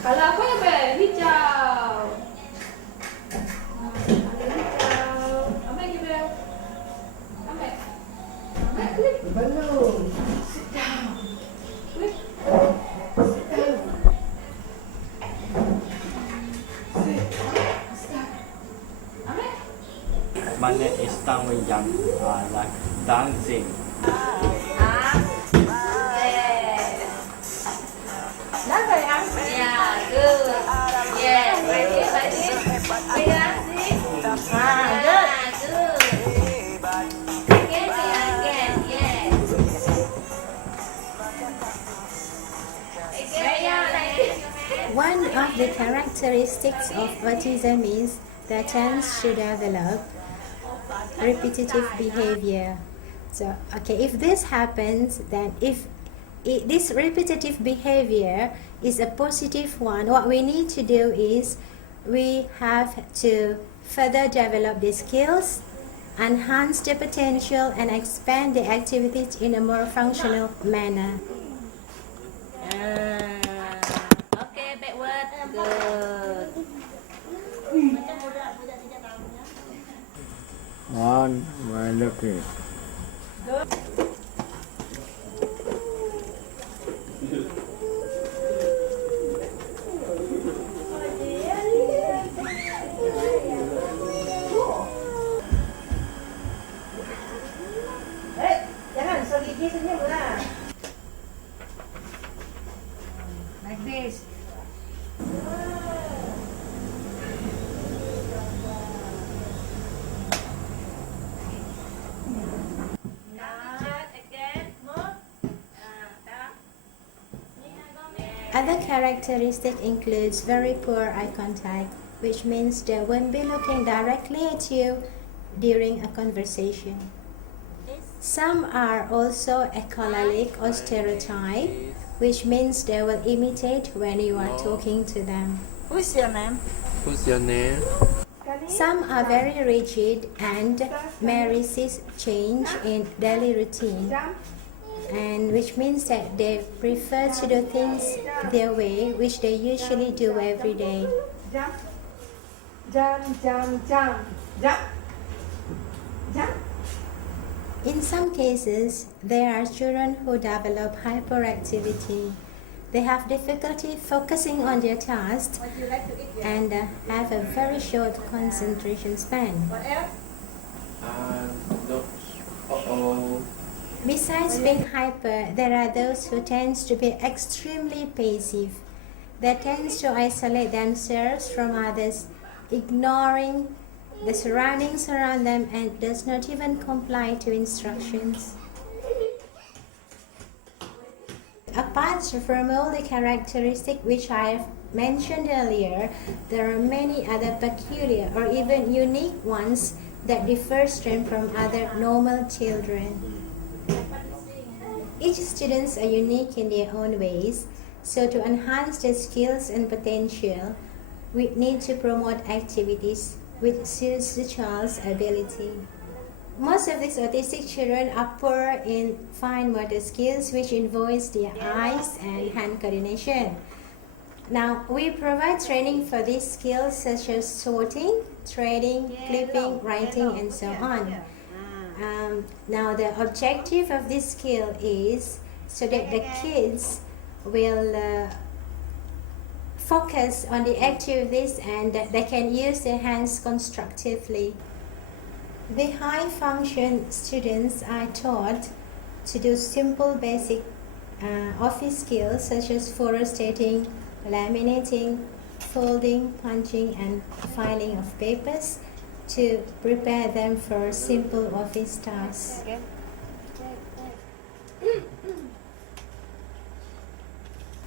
Kalau apa ya, Be? Hijau. Hijau. Apa lagi, Be? Apa? Apa? Klik. Belum. Sit down. Klik. Sit down. Sit. Start. Apa? My name is Tang Wei Yang. I like dancing. That's very answer. Yeah, good. Yeah, like this, like this. Big dancing. Good. Again, yes. One of the characteristics of autism is they tend to develop repetitive behavior. So, okay, if this happens, then if this repetitive behavior is a positive one, what we need to do is we have to further develop the skills, enhance the potential, and expand the activities in a more functional manner. Okay, backward. Good. One, wonderful. Jangan so gigi senyum lah. Like this. Other characteristic includes very poor eye contact, which means they won't be looking directly at you during a conversation. Some are also echolalic or stereotype, which means they will imitate when you are talking to them. What's your name? What's your name? Some are very rigid and may resist change in daily routine, and which means that they prefer to do things their way, which they usually do every day. Jump. Jump, jump, jump. Jump. Jump. In some cases, there are children who develop hyperactivity. They have difficulty focusing on their tasks What you like to eat? and have a very short concentration span. What else? No. Uh-oh. Besides being hyper, there are those who tend to be extremely passive. They tend to isolate themselves from others, ignoring the surroundings around them, and does not even comply to instructions. Apart from all the characteristics which I have mentioned earlier, there are many other peculiar or even unique ones that differ them from other normal children. Each students are unique in their own ways, so to enhance their skills and potential, we need to promote activities which suits the child's ability. Most of these autistic children are poor in fine motor skills, which involves their eyes and hand coordination. Now, we provide training for these skills such as sorting, trading, clipping, writing, and so on. Now, the objective of this skill is so that the kids will focus on the activities and that they can use their hands constructively. The high function students are taught to do simple basic office skills such as photostating, laminating, folding, punching, and filing of papers to prepare them for simple office tasks.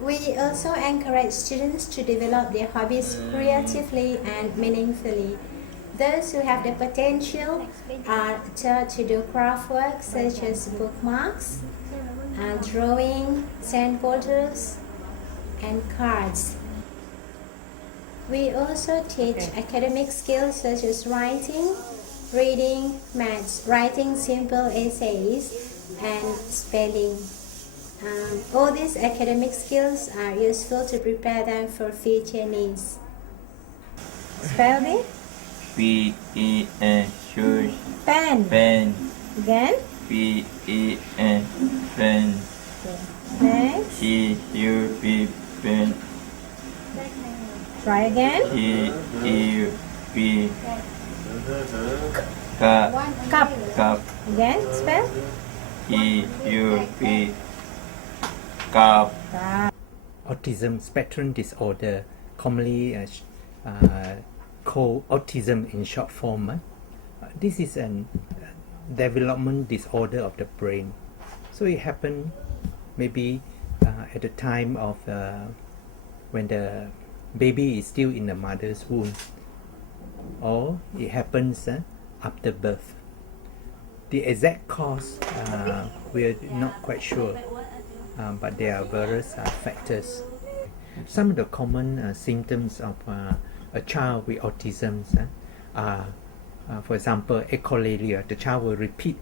We also encourage students to develop their hobbies creatively and meaningfully. Those who have the potential are taught to do craft work such as bookmarks, drawing, sand bottles, and cards. We also teach academic skills such as writing, reading, maths, writing simple essays, and spelling. All these academic skills are useful to prepare them for future needs. Spell it. P-E-N, shoes, Pen. pen. Again. P-E-N, pen. Next. C-U-P, pen. Try again. C-U-P, cup, Cup. cup. Again. Spell. C-U-P, cup. Autism spectrum disorder, commonly called autism in short form. This is a development disorder of the brain. So it happened maybe at the time of when the baby is still in the mother's womb, or it happens after birth. The exact cause we are not quite sure, but there are various factors. Some of the common symptoms of a child with autism are, for example, echolalia. The child will repeat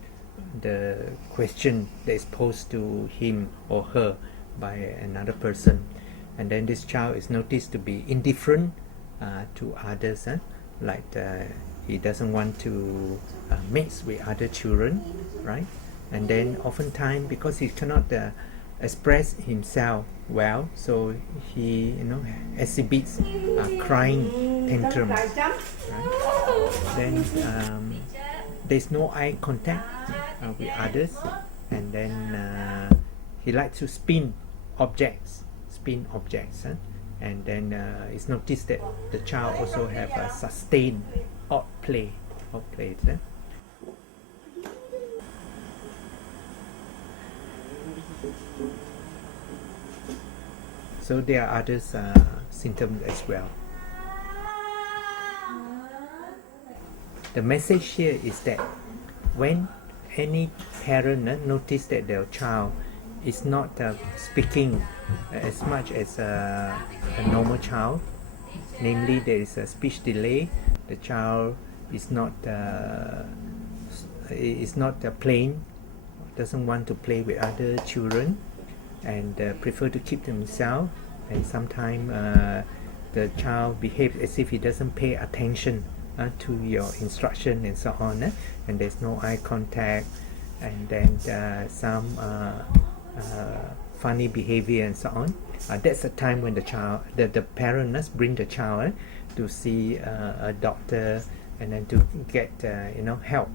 the question that is posed to him or her by another person, and then this child is noticed to be indifferent to others, like he doesn't want to mix with other children, right? And then oftentimes, because he cannot express himself well, so he exhibits crying tantrums, right? Then there's no eye contact with others, and then he likes to spin objects, and then it's noticed that the child also have a sustained odd plays. So there are other symptoms as well. The message here is that when any parent notice that their child is not speaking as much as a normal child, namely there is a speech delay, the child is not playing, doesn't want to play with other children, and prefer to keep to himself, and sometimes the child behaves as if he doesn't pay attention to your instruction and so on, and there's no eye contact, and then some funny behavior and so on. That's the time when the parents bring the child to see a doctor, and then to get help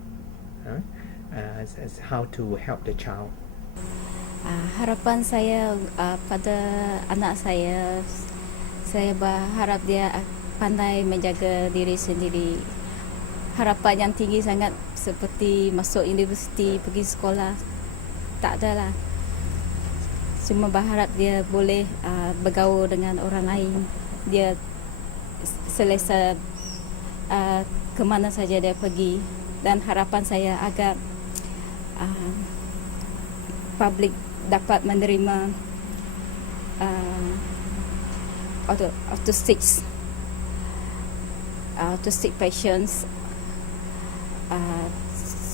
as how to help the child. Harapan saya pada anak saya berharap dia pandai menjaga diri sendiri. Harapan yang tinggi sangat seperti masuk universiti, pergi sekolah, tak ada lah. Cuma berharap dia boleh bergaul dengan orang lain. Dia selesa ke mana saja dia pergi, dan harapan saya agar publik dapat menerima autistic patients,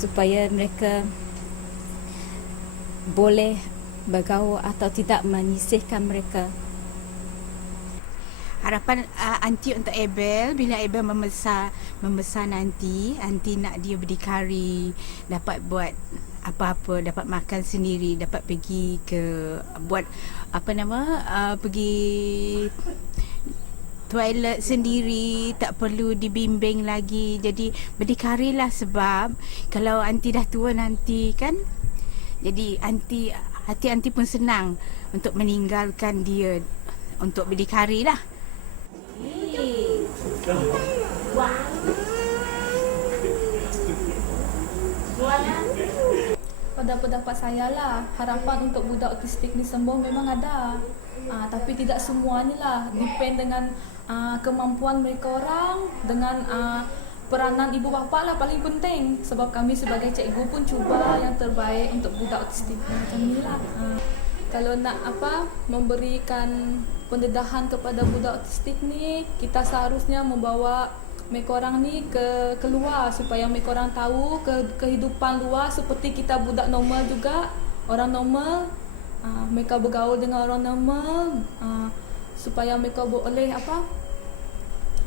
supaya mereka boleh bergaul atau tidak menyisihkan mereka. Harapan aunty untuk Abel, bila Abel membesar nanti, aunty nak dia berdikari, dapat buat apa-apa, dapat makan sendiri, dapat pergi ke buat pergi toilet sendiri, tak perlu dibimbing lagi. Jadi berdikarilah, sebab kalau aunty dah tua nanti kan, jadi hati aunty pun senang untuk meninggalkan dia untuk berdikari lah. Pada pendapat saya lah, harapan untuk budak autistik ni sembuh memang ada, tapi tidak semuanya lah, depend dengan kemampuan mereka orang, dengan peranan ibu bapa lah paling penting, sebab kami sebagai cikgu pun cuba yang terbaik untuk budak autistik macam inilah. Kalau nak memberikan pendedahan kepada budak autistik ni, kita seharusnya membawa mereka orang ni keluar supaya mereka orang tahu kehidupan luar seperti kita budak normal juga, orang normal. Mereka bergaul dengan orang normal, supaya mereka boleh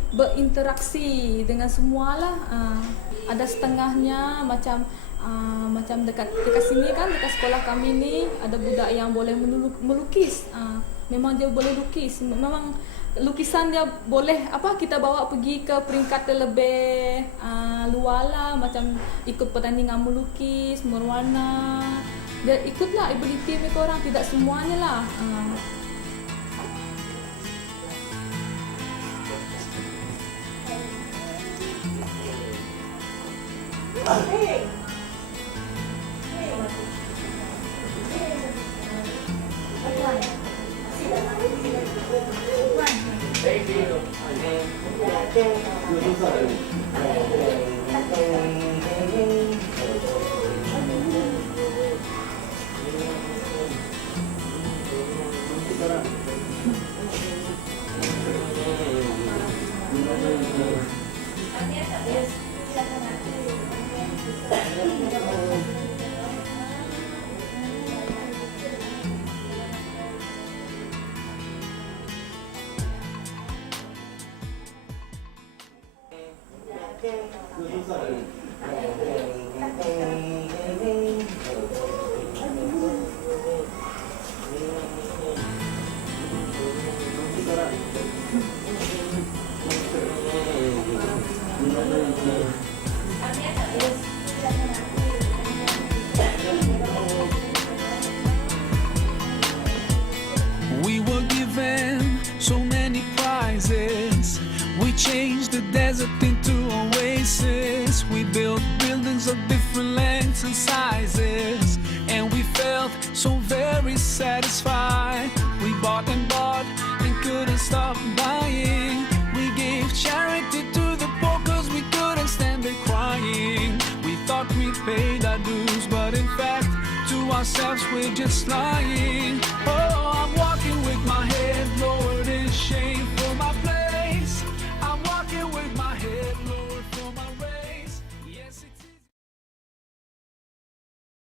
berinteraksi dengan semualah. Ada setengahnya macam dekat sini kan, dekat sekolah kami ni ada budak yang boleh melukis. Memang dia boleh lukis. Memang lukisan dia boleh kita bawa pergi ke peringkat terlebih luar lah, macam ikut pertandingan melukis, berwarna. Dia ikutlah ability mereka orang, tidak semuanya lah. We were given so many prizes. We changed the desert into oasis. We built buildings of different lengths and sizes, and we felt so very satisfied. We bought and couldn't stop buying. We gave charity to the poor 'cause we couldn't stand the crying. We thought we paid our dues, but in fact to ourselves we're just lying.